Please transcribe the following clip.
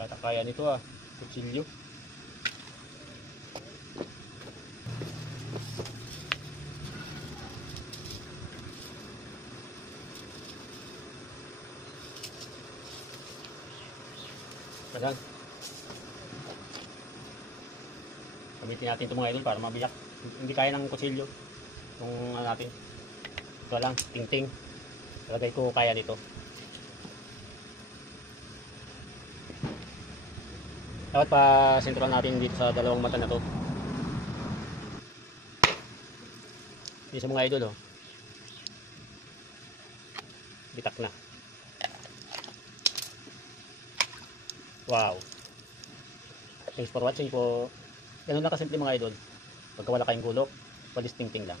Yata kaya nito ah. Kutsilyo. Ayan. Gamitin natin ito mga idol para mabiyak. Hindi kaya ng kutsilyo. Kung ano natin. Ito lang, ting-ting. Talagay ko kaya dito. Dapat pa sentral natin dito sa dalawang mata na to. Dito sa mga idol oh. Bitak na. Wow. Thanks for watching po. Ganun lang kasimple mga idol. Pagka wala kayong gulok, palis ting-ting lang.